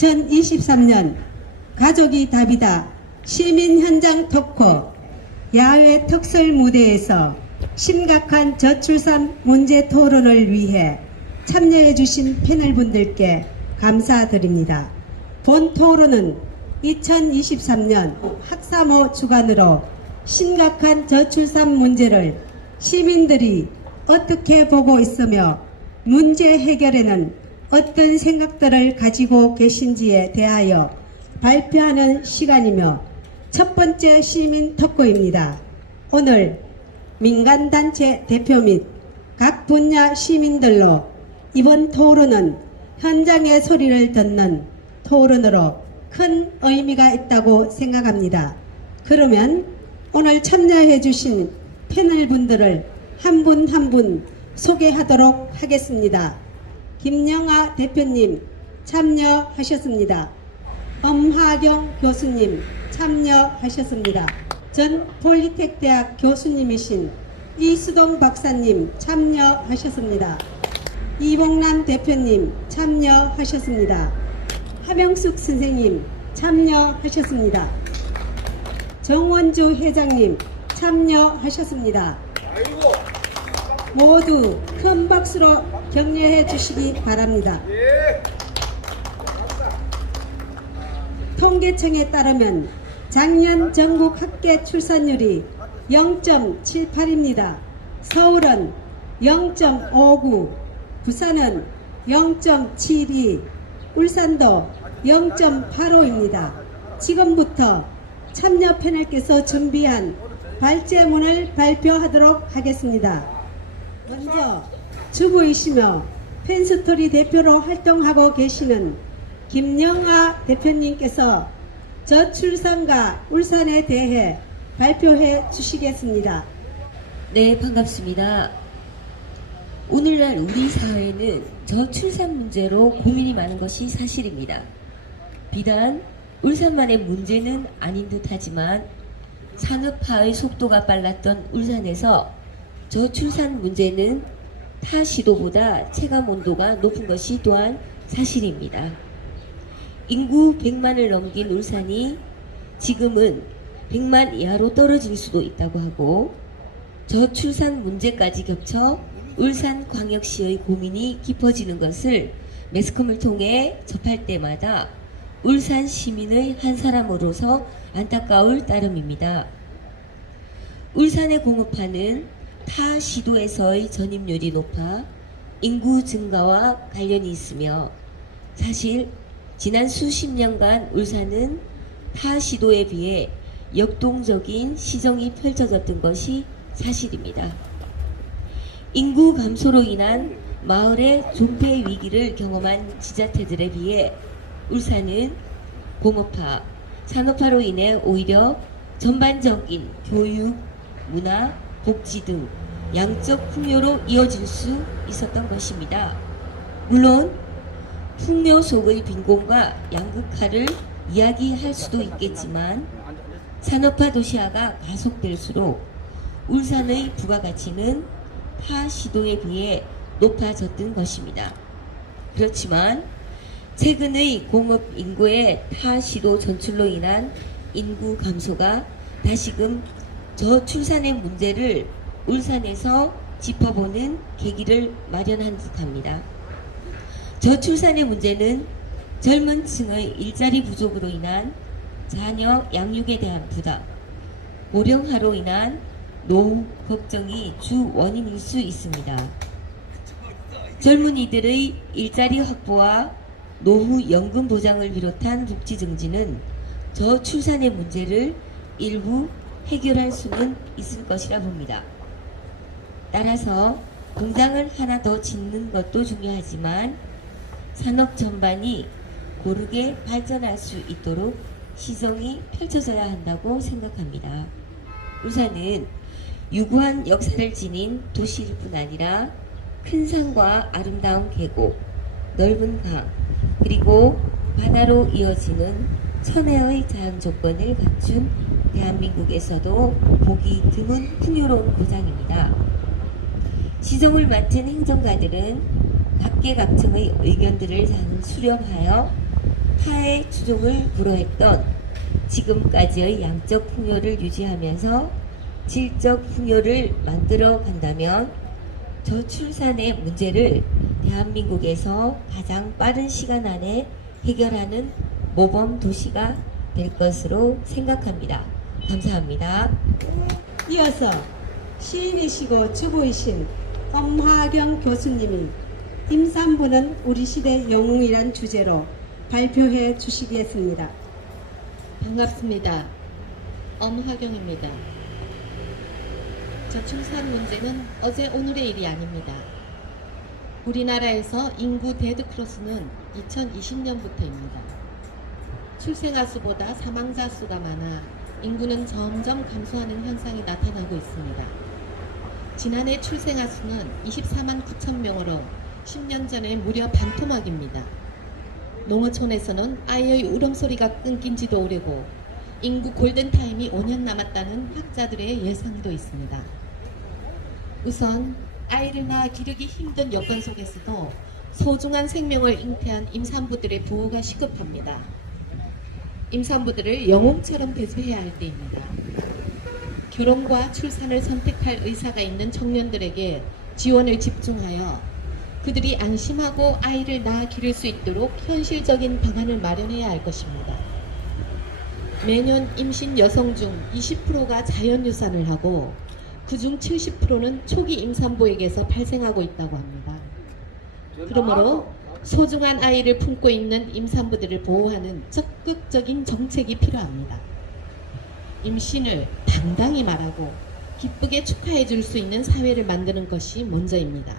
2023년 가족이 답이다 시민 현장 토크 야외 특설 무대에서 심각한 저출산 문제 토론을 위해 참여해 주신 패널분들께 감사드립니다. 본 토론은 2023년 학사모 주관으로 심각한 저출산 문제를 시민들이 어떻게 보고 있으며 문제 해결에는 어떤 생각들을 가지고 계신지에 대하여 발표하는 시간이며 첫 번째 시민 토크입니다. 오늘 민간단체 대표 및 각 분야 시민들로 이번 토론은 현장의 소리를 듣는 토론으로 큰 의미가 있다고 생각합니다. 그러면 오늘 참여해 주신 패널분들을 한 분 한 분 소개하도록 하겠습니다. 김영아 대표님 참여하셨습니다. 엄하경 교수님 참여하셨습니다. 전 폴리텍대학 교수님이신 이수동 박사님 참여하셨습니다. 이봉남 대표님 참여하셨습니다. 하명숙 선생님 참여하셨습니다. 정원주 회장님 참여하셨습니다. 모두 큰 박수로 격려해 주시기 바랍니다. 통계청에 따르면 작년 전국 합계 출산율이 0.78입니다. 서울은 0.59, 부산은 0.72, 울산도 0.85입니다. 지금부터 참여 패널께서 준비한 발제문을 발표하도록 하겠습니다. 먼저 주부이시며 펜스토리 대표로 활동하고 계시는 김영아 대표님께서 저출산과 울산에 대해 발표해 주시겠습니다. 네, 반갑습니다. 오늘날 우리 사회는 저출산 문제로 고민이 많은 것이 사실입니다. 비단 울산만의 문제는 아닌 듯하지만 산업화의 속도가 빨랐던 울산에서 저출산 문제는 타 시도보다 체감 온도가 높은 것이 또한 사실입니다. 인구 100만을 넘긴 울산이 지금은 100만 이하로 떨어질 수도 있다고 하고 저출산 문제까지 겹쳐 울산광역시의 고민이 깊어지는 것을 매스컴을 통해 접할 때마다 울산 시민의 한 사람으로서 안타까울 따름입니다. 울산의 공업화는 타 시도에서의 전입률이 높아 인구 증가와 관련이 있으며 사실 지난 수십 년간 울산은 타 시도에 비해 역동적인 시정이 펼쳐졌던 것이 사실입니다. 인구 감소로 인한 마을의 존폐 위기를 경험한 지자체들에 비해 울산은 공업화, 산업화로 인해 오히려 전반적인 교육, 문화, 복지 등 양적 풍요로 이어질 수 있었던 것입니다. 물론 풍요 속의 빈곤과 양극화를 이야기할 수도 있겠지만 산업화 도시화가 가속될수록 울산의 부가가치는 타 시도에 비해 높아졌던 것입니다. 그렇지만 최근의 공업 인구의 타 시도 전출로 인한 인구 감소가 다시금 저출산의 문제를 울산에서 짚어보는 계기를 마련한 듯합니다. 저출산의 문제는 젊은 층의 일자리 부족으로 인한 자녀 양육에 대한 부담, 고령화로 인한 노후 걱정이 주 원인일 수 있습니다. 젊은이들의 일자리 확보와 노후 연금 보장을 비롯한 복지 증진은 저출산의 문제를 일부 해결할 수는 있을 것이라 봅니다. 따라서 공장을 하나 더 짓는 것도 중요하지만 산업 전반이 고르게 발전할 수 있도록 시정이 펼쳐져야 한다고 생각합니다. 울산은 유구한 역사를 지닌 도시일 뿐 아니라 큰 산과 아름다운 계곡, 넓은 강, 그리고 바다로 이어지는 천혜의 자연 조건을 갖춘 대한민국에서도 보기 드문 풍요로운 고장입니다. 시정을 맡은 행정가들은 각계각층의 의견들을 잘 수렴하여 하해 추종을 불허했던 지금까지의 양적 풍요를 유지하면서 질적 풍요를 만들어 간다면 저출산의 문제를 대한민국에서 가장 빠른 시간 안에 해결하는 모범 도시가 될 것으로 생각합니다. 감사합니다. 이어서 시인이시고 주부이신 엄하경 교수님이 임산부는 우리 시대 영웅이란 주제로 발표해 주시겠습니다. 반갑습니다. 엄하경입니다. 저출산 문제는 어제 오늘의 일이 아닙니다. 우리나라에서 인구 데드크로스는 2020년부터입니다. 출생아 수보다 사망자 수가 많아 인구는 점점 감소하는 현상이 나타나고 있습니다. 지난해 출생아 수는 24만 9천 명으로 10년 전에 무려 반토막입니다. 농어촌에서는 아이의 울음소리가 끊긴 지도 오래고 인구 골든타임이 5년 남았다는 학자들의 예상도 있습니다. 우선 아이를 낳아 기르기 힘든 여건 속에서도 소중한 생명을 잉태한 임산부들의 보호가 시급합니다. 임산부들을 영웅처럼 대접해야 할 때입니다. 결혼과 출산을 선택할 의사가 있는 청년들에게 지원을 집중하여 그들이 안심하고 아이를 낳아 기를 수 있도록 현실적인 방안을 마련해야 할 것입니다. 매년 임신 여성 중 20%가 자연유산을 하고 그중 70%는 초기 임산부에게서 발생하고 있다고 합니다. 그러므로 소중한 아이를 품고 있는 임산부들을 보호하는 적극적인 정책이 필요합니다. 임신을 당당히 말하고 기쁘게 축하해 줄 수 있는 사회를 만드는 것이 먼저입니다.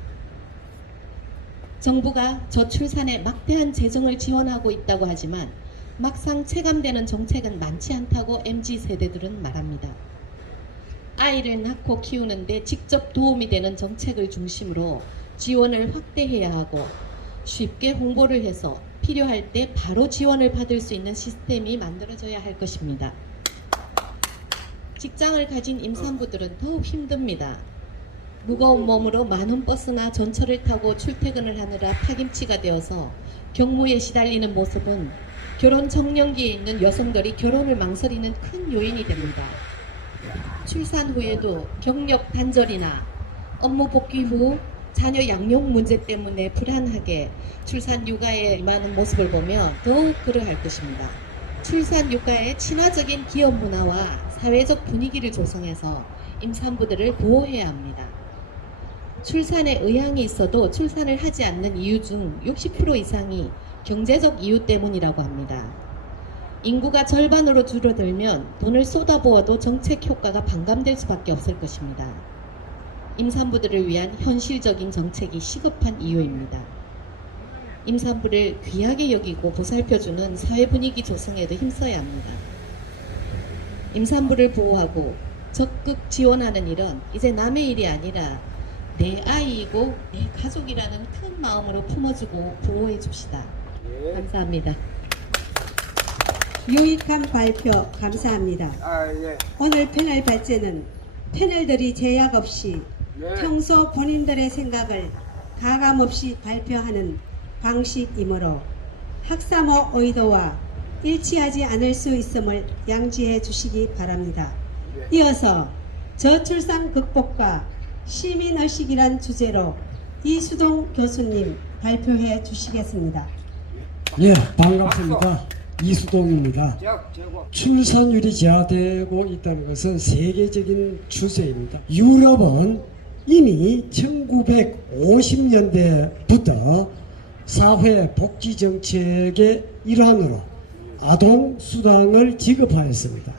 정부가 저출산에 막대한 재정을 지원하고 있다고 하지만 막상 체감되는 정책은 많지 않다고 MZ세대들은 말합니다. 아이를 낳고 키우는데 직접 도움이 되는 정책을 중심으로 지원을 확대해야 하고 쉽게 홍보를 해서 필요할 때 바로 지원을 받을 수 있는 시스템이 만들어져야 할 것입니다. 직장을 가진 임산부들은 더욱 힘듭니다. 무거운 몸으로 많은 버스나 전철을 타고 출퇴근을 하느라 파김치가 되어서 경무에 시달리는 모습은 결혼 정년기에 있는 여성들이 결혼을 망설이는 큰 요인이 됩니다. 출산 후에도 경력 단절이나 업무 복귀 후 자녀 양육 문제 때문에 불안하게 출산 육아에 임하는 모습을 보면 더욱 그러할 것입니다. 출산 육아의 친화적인 기업 문화와 사회적 분위기를 조성해서 임산부들을 보호해야 합니다. 출산에 의향이 있어도 출산을 하지 않는 이유 중 60% 이상이 경제적 이유 때문이라고 합니다. 인구가 절반으로 줄어들면 돈을 쏟아부어도 정책 효과가 반감될 수밖에 없을 것입니다. 임산부들을 위한 현실적인 정책이 시급한 이유입니다. 임산부를 귀하게 여기고 보살펴주는 사회 분위기 조성에도 힘써야 합니다. 임산부를 보호하고 적극 지원하는 일은 이제 남의 일이 아니라 내 아이이고 내 가족이라는 큰 마음으로 품어주고 보호해 줍시다. 감사합니다. 유익한 발표 감사합니다. 오늘 패널 발제는 패널들이 제약 없이 평소 본인들의 생각을 가감없이 발표하는 방식이므로 학사모 의도와 일치하지 않을 수 있음을 양지해 주시기 바랍니다. 이어서 저출산 극복과 시민의식이란 주제로 이수동 교수님 발표해 주시겠습니다. 예, 반갑습니다. 이수동입니다. 출산율이 저하되고 있다는 것은 세계적인 추세입니다. 유럽은 이미 1950년대부터 사회복지정책의 일환으로 아동수당을 지급하였습니다.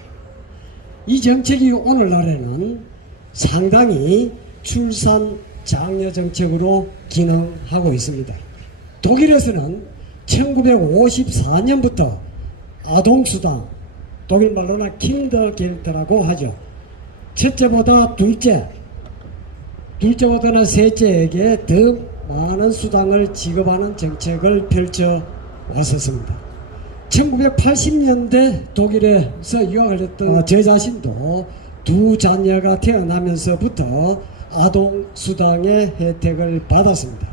이 정책이 오늘날에는 상당히 출산 장려 정책으로 기능하고 있습니다. 독일에서는 1954년부터 아동수당, 독일 말로는 킨더겔트라고 하죠. 첫째보다 둘째보다는 셋째에게 더 많은 수당을 지급하는 정책을 펼쳐 왔었습니다. 1980년대 독일에서 유학을 했던 제 자신도 두 자녀가 태어나면서부터 아동수당의 혜택을 받았습니다.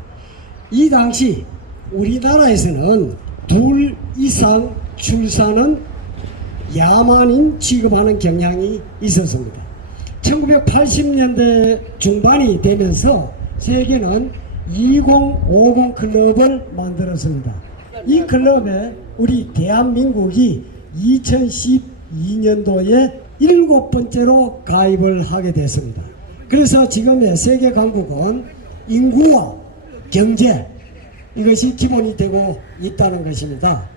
이 당시 우리나라에서는 둘 이상 출산은 야만인 취급하는 경향이 있었습니다. 1980년대 중반이 되면서 세계는 2050 클럽을 만들었습니다. 이 클럽에 우리 대한민국이 2012년도에 7번째로 가입을 하게 됐습니다. 그래서 지금의 세계 강국은 인구와 경제, 이것이 기본이 되고 있다는 것입니다.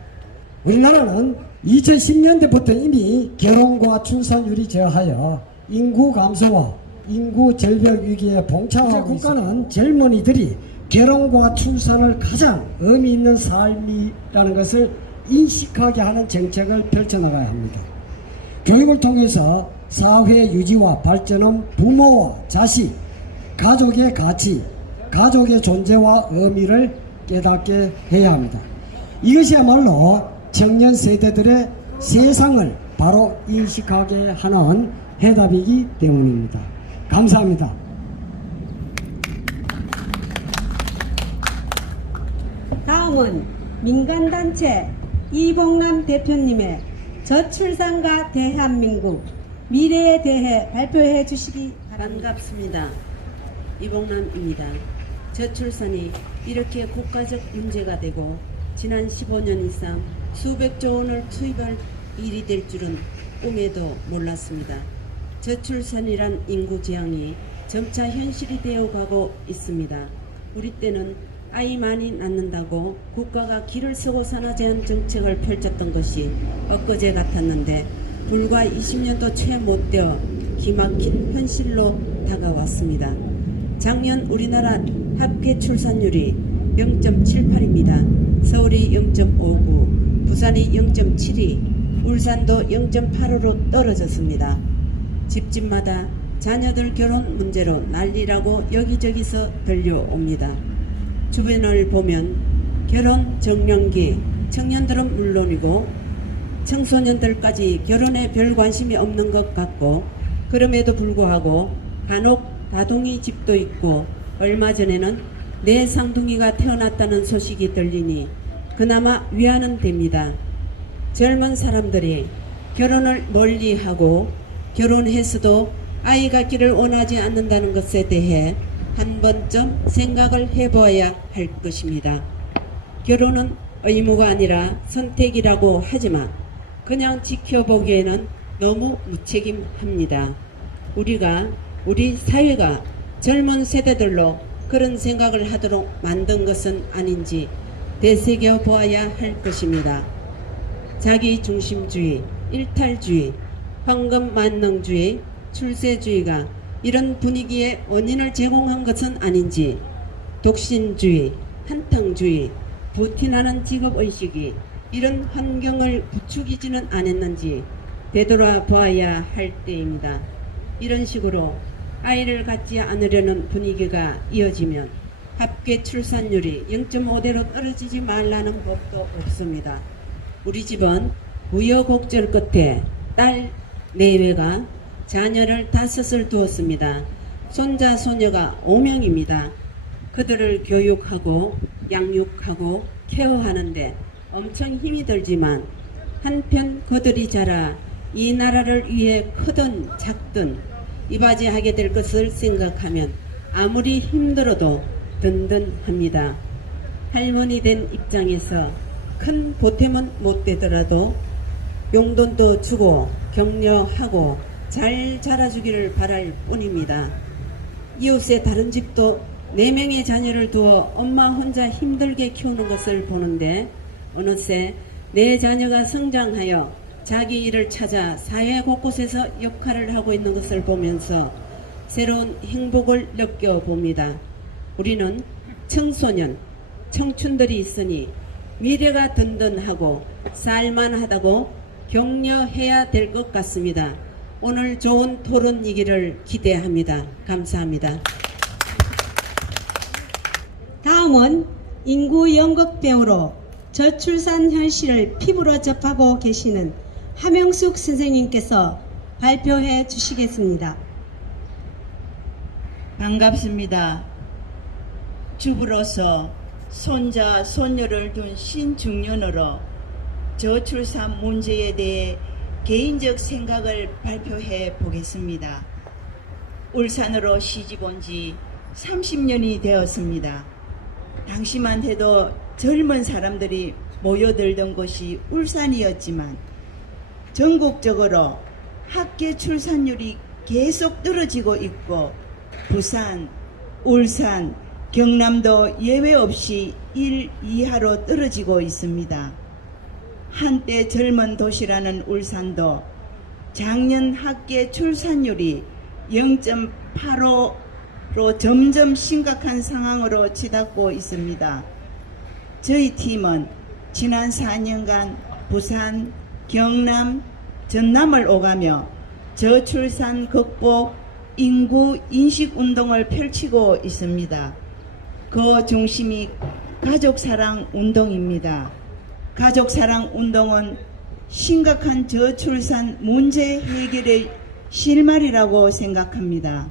우리나라는 2010년대부터 이미 결혼과 출산율이 저하여 인구 감소와 인구 절벽 위기에 봉착하고 있습니다. 국가는 젊은이들이 결혼과 출산을 가장 의미 있는 삶이라는 것을 인식하게 하는 정책을 펼쳐나가야 합니다. 교육을 통해서 사회 유지와 발전은 부모와 자식, 가족의 가치, 가족의 존재와 의미를 깨닫게 해야 합니다. 이것이야말로 청년 세대들의 세상을 바로 인식하게 하는 해답이기 때문입니다. 감사합니다. 다음은 민간단체 이봉남 대표님의 저출산과 대한민국 미래에 대해 발표해 주시기 바랍니다. 반갑습니다. 이봉남입니다. 저출산이 이렇게 국가적 문제가 되고 지난 15년 이상 수백조 원을 투입할 일이 될 줄은 꿈에도 몰랐습니다. 저출산이란 인구 재앙이 점차 현실이 되어 가고 있습니다. 우리 때는 아이 많이 낳는다고 국가가 길을 서고 산하 제한 정책을 펼쳤던 것이 엊그제 같았는데 불과 20년도 채 못 되어 기막힌 현실로 다가왔습니다. 작년 우리나라 합계 출산율이 0.78입니다. 서울이 0.59, 부산이 0.72, 울산도 0.85로 떨어졌습니다. 집집마다 자녀들 결혼 문제로 난리라고 여기저기서 들려옵니다. 주변을 보면 결혼 정년기 청년들은 물론이고 청소년들까지 결혼에 별 관심이 없는 것 같고, 그럼에도 불구하고 간혹 다둥이 집도 있고 얼마 전에는 내 쌍둥이가 태어났다는 소식이 들리니 그나마 위안은 됩니다. 젊은 사람들이 결혼을 멀리하고 결혼해서도 아이 갖기를 원하지 않는다는 것에 대해 한 번쯤 생각을 해보아야 할 것입니다. 결혼은 의무가 아니라 선택이라고 하지만 그냥 지켜보기에는 너무 무책임합니다. 우리 사회가 젊은 세대들로 그런 생각을 하도록 만든 것은 아닌지 되새겨 보아야 할 것입니다. 자기중심주의, 일탈주의, 황금만능주의, 출세주의가 이런 분위기에 원인을 제공한 것은 아닌지, 독신주의, 한탕주의, 부티나는 직업의식이 이런 환경을 부추기지는 않았는지 되돌아보아야 할 때입니다. 이런 식으로 아이를 갖지 않으려는 분위기가 이어지면 합계 출산율이 0.5대로 떨어지지 말라는 법도 없습니다. 우리 집은 우여곡절 끝에 딸 4명가 자녀를 5을 두었습니다. 손자 소녀가 5명입니다. 그들을 교육하고 양육하고 케어하는데 엄청 힘이 들지만 한편 그들이 자라 이 나라를 위해 크든 작든 이바지하게 될 것을 생각하면 아무리 힘들어도 든든합니다. 할머니 된 입장에서 큰 보탬은 못 되더라도 용돈도 주고 격려하고 잘 자라주기를 바랄 뿐입니다. 이웃의 다른 집도 4명의 자녀를 두어 엄마 혼자 힘들게 키우는 것을 보는데 어느새 내 자녀가 성장하여 자기 일을 찾아 사회 곳곳에서 역할을 하고 있는 것을 보면서 새로운 행복을 느껴봅니다. 우리는 청소년, 청춘들이 있으니 미래가 든든하고 살만하다고 격려해야 될 것 같습니다. 오늘 좋은 토론이기를 기대합니다. 감사합니다. 다음은 인구 연극 배우로 저출산 현실을 피부로 접하고 계시는 하명숙 선생님께서 발표해 주시겠습니다. 반갑습니다. 주부로서 손자, 손녀를 둔 신중년으로 저출산 문제에 대해 개인적 생각을 발표해 보겠습니다. 울산으로 시집 온 지 30년이 되었습니다. 당시만 해도 젊은 사람들이 모여들던 곳이 울산이었지만 전국적으로 학계 출산율이 계속 떨어지고 있고 부산, 울산, 경남도 예외 없이 1 이하로 떨어지고 있습니다. 한때 젊은 도시라는 울산도 작년 학계 출산율이 0.85로 점점 심각한 상황으로 치닫고 있습니다. 저희 팀은 지난 4년간 부산, 경남, 전남을 오가며 저출산 극복 인구 인식 운동을 펼치고 있습니다. 그 중심이 가족사랑 운동입니다. 가족사랑 운동은 심각한 저출산 문제 해결의 실마리라고 생각합니다.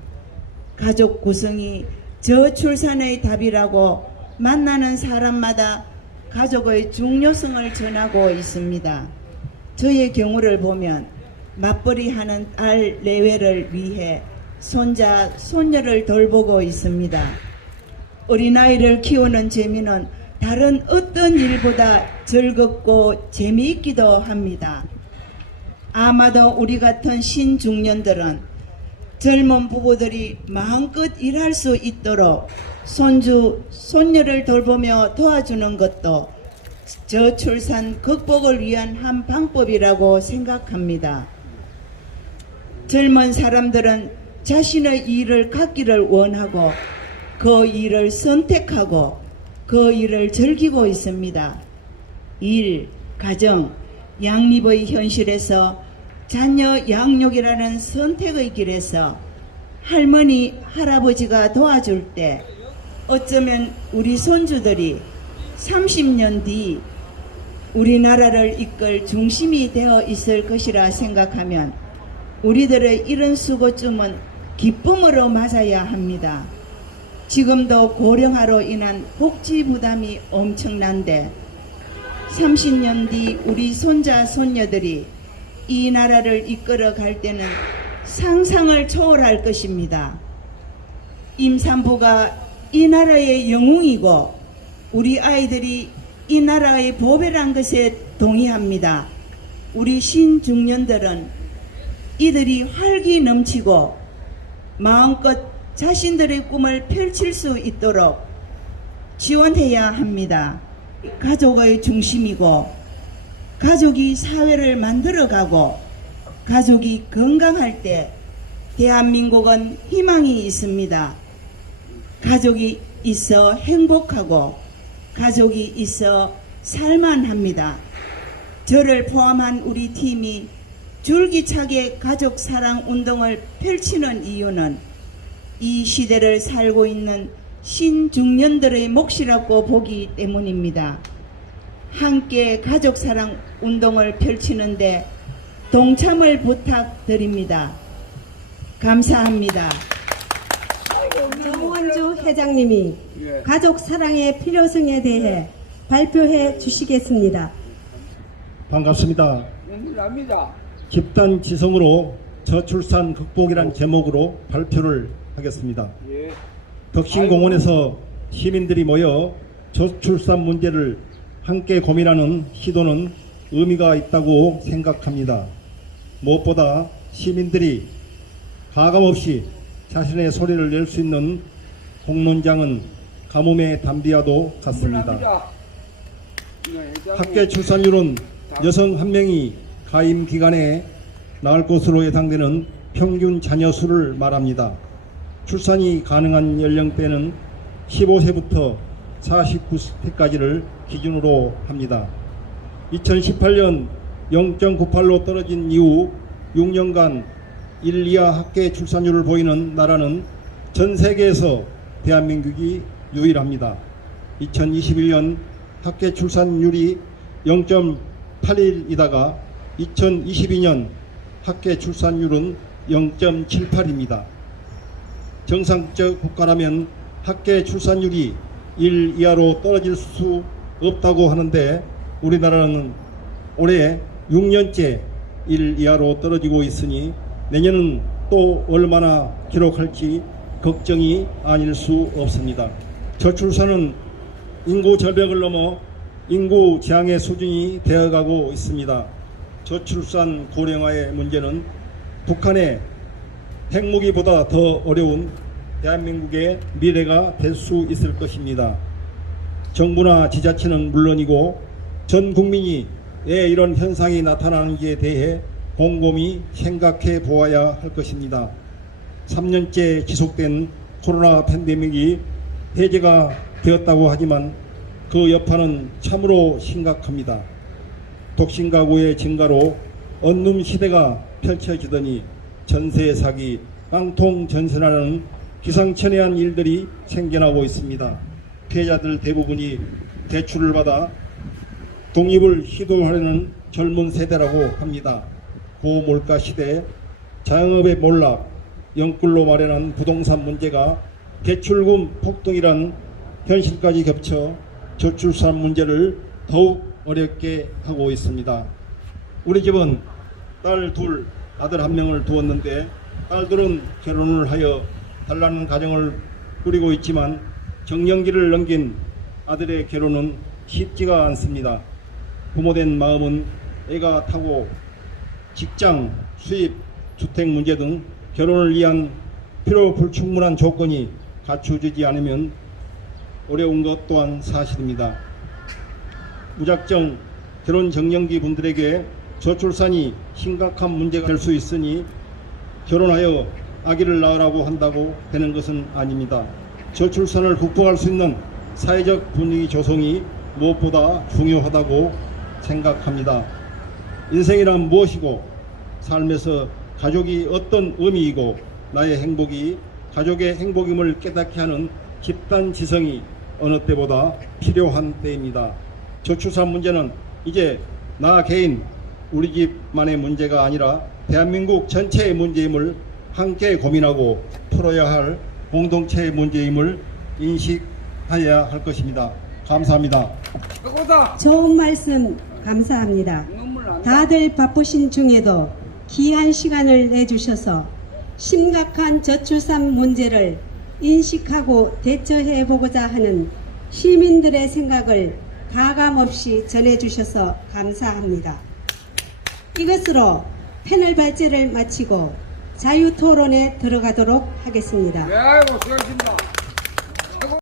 가족 구성이 저출산의 답이라고 만나는 사람마다 가족의 중요성을 전하고 있습니다. 저의 경우를 보면 맞벌이하는 딸 내외를 위해 손자, 손녀를 돌보고 있습니다. 어린아이를 키우는 재미는 다른 어떤 일보다 즐겁고 재미있기도 합니다. 아마도 우리 같은 신중년들은 젊은 부부들이 마음껏 일할 수 있도록 손주, 손녀를 돌보며 도와주는 것도 저출산 극복을 위한 한 방법이라고 생각합니다. 젊은 사람들은 자신의 일을 갖기를 원하고 그 일을 선택하고 그 일을 즐기고 있습니다. 일, 가정, 양립의 현실에서 자녀 양육이라는 선택의 길에서 할머니, 할아버지가 도와줄 때 어쩌면 우리 손주들이 30년 뒤 우리나라를 이끌 중심이 되어 있을 것이라 생각하면 우리들의 이런 수고쯤은 기쁨으로 맞아야 합니다. 지금도 고령화로 인한 복지 부담이 엄청난데 30년 뒤 우리 손자 손녀들이 이 나라를 이끌어 갈 때는 상상을 초월할 것입니다. 임산부가 이 나라의 영웅이고 우리 아이들이 이 나라의 보배란 것에 동의합니다. 우리 신중년들은 이들이 활기 넘치고 마음껏 자신들의 꿈을 펼칠 수 있도록 지원해야 합니다. 가족의 중심이고 가족이 사회를 만들어가고 가족이 건강할 때 대한민국은 희망이 있습니다. 가족이 있어 행복하고 가족이 있어 살만합니다. 저를 포함한 우리 팀이 줄기차게 가족 사랑 운동을 펼치는 이유는 이 시대를 살고 있는 신중년들의 몫이라고 보기 때문입니다. 함께 가족 사랑 운동을 펼치는데 동참을 부탁드립니다. 감사합니다. 정원주 회장님이 가족 사랑의 필요성에 대해 발표해 주시겠습니다. 반갑습니다. 집단 지성으로 저출산 극복이란 제목으로 발표를 하겠습니다. 덕신공원에서 시민들이 모여 저출산 문제를 함께 고민하는 시도는 의미가 있다고 생각합니다. 무엇보다 시민들이 가감없이 자신의 소리를 낼 수 있는 공론장은 가뭄의 담비와도 같습니다. 학계 출산율은 여성 한 명이 가임 기간에 낳을 것으로 예상되는 평균 자녀 수를 말합니다. 출산이 가능한 연령대는 15세부터 49세까지를 기준으로 합니다. 2018년 0.98로 떨어진 이후 6년간 1 이하 학계 출산율을 보이는 나라는 전 세계에서 대한민국이 유일합니다. 2021년 학계 출산율이 0.81이다가 2022년 학계 출산율은 0.78입니다. 정상적 국가라면 학계 출산율이 1 이하로 떨어질 수 없다고 하는데 우리나라는 올해 6년째 1 이하로 떨어지고 있으니 내년은 또 얼마나 기록할지 걱정이 아닐 수 없습니다. 저출산은 인구 절벽을 넘어 인구 지향의 수준이 되어가고 있습니다. 저출산 고령화의 문제는 북한의 핵무기보다 더 어려운 대한민국의 미래가 될 수 있을 것입니다. 정부나 지자체는 물론이고 전 국민이 왜 이런 현상이 나타나는지에 대해 곰곰이 생각해 보아야 할 것입니다. 3년째 지속된 코로나 팬데믹이 해제가 되었다고 하지만 그 여파는 참으로 심각합니다. 독신 가구의 증가로 언룸 시대가 펼쳐지더니 전세 사기, 깡통 전세라는 기상천외한 일들이 생겨나고 있습니다. 피해자들 대부분이 대출을 받아 독립을 시도하려는 젊은 세대라고 합니다. 고물가 시대, 자영업의 몰락, 영끌로 마련한 부동산 문제가 대출금 폭등이란 현실까지 겹쳐 저출산 문제를 더욱 어렵게 하고 있습니다. 우리 집은 딸 둘, 아들 한 명을 두었는데 딸들은 결혼을 하여 달라는 가정을 꾸리고 있지만 정년기를 넘긴 아들의 결혼은 쉽지가 않습니다. 부모된 마음은 애가 타고 직장, 수입, 주택 문제 등 결혼을 위한 필요 불충분한 조건이 갖춰지지 않으면 어려운 것 또한 사실입니다. 무작정 결혼 정년기 분들에게 저출산이 심각한 문제가 될 수 있으니 결혼하여 아기를 낳으라고 한다고 되는 것은 아닙니다. 저출산을 극복할 수 있는 사회적 분위기 조성이 무엇보다 중요하다고 생각합니다. 인생이란 무엇이고 삶에서 가족이 어떤 의미이고 나의 행복이 가족의 행복임을 깨닫게 하는 집단 지성이 어느 때보다 필요한 때입니다. 저출산 문제는 이제 나 개인 우리 집만의 문제가 아니라 대한민국 전체의 문제임을 함께 고민하고 풀어야 할 공동체의 문제임을 인식해야 할 것입니다. 감사합니다. 좋은 말씀 감사합니다. 다들 바쁘신 중에도 귀한 시간을 내주셔서 심각한 저출산 문제를 인식하고 대처해 보고자 하는 시민들의 생각을 가감없이 전해주셔서 감사합니다. 이것으로 패널 발제를 마치고 자유토론에 들어가도록 하겠습니다. 네, 아이고, 수고하셨습니다.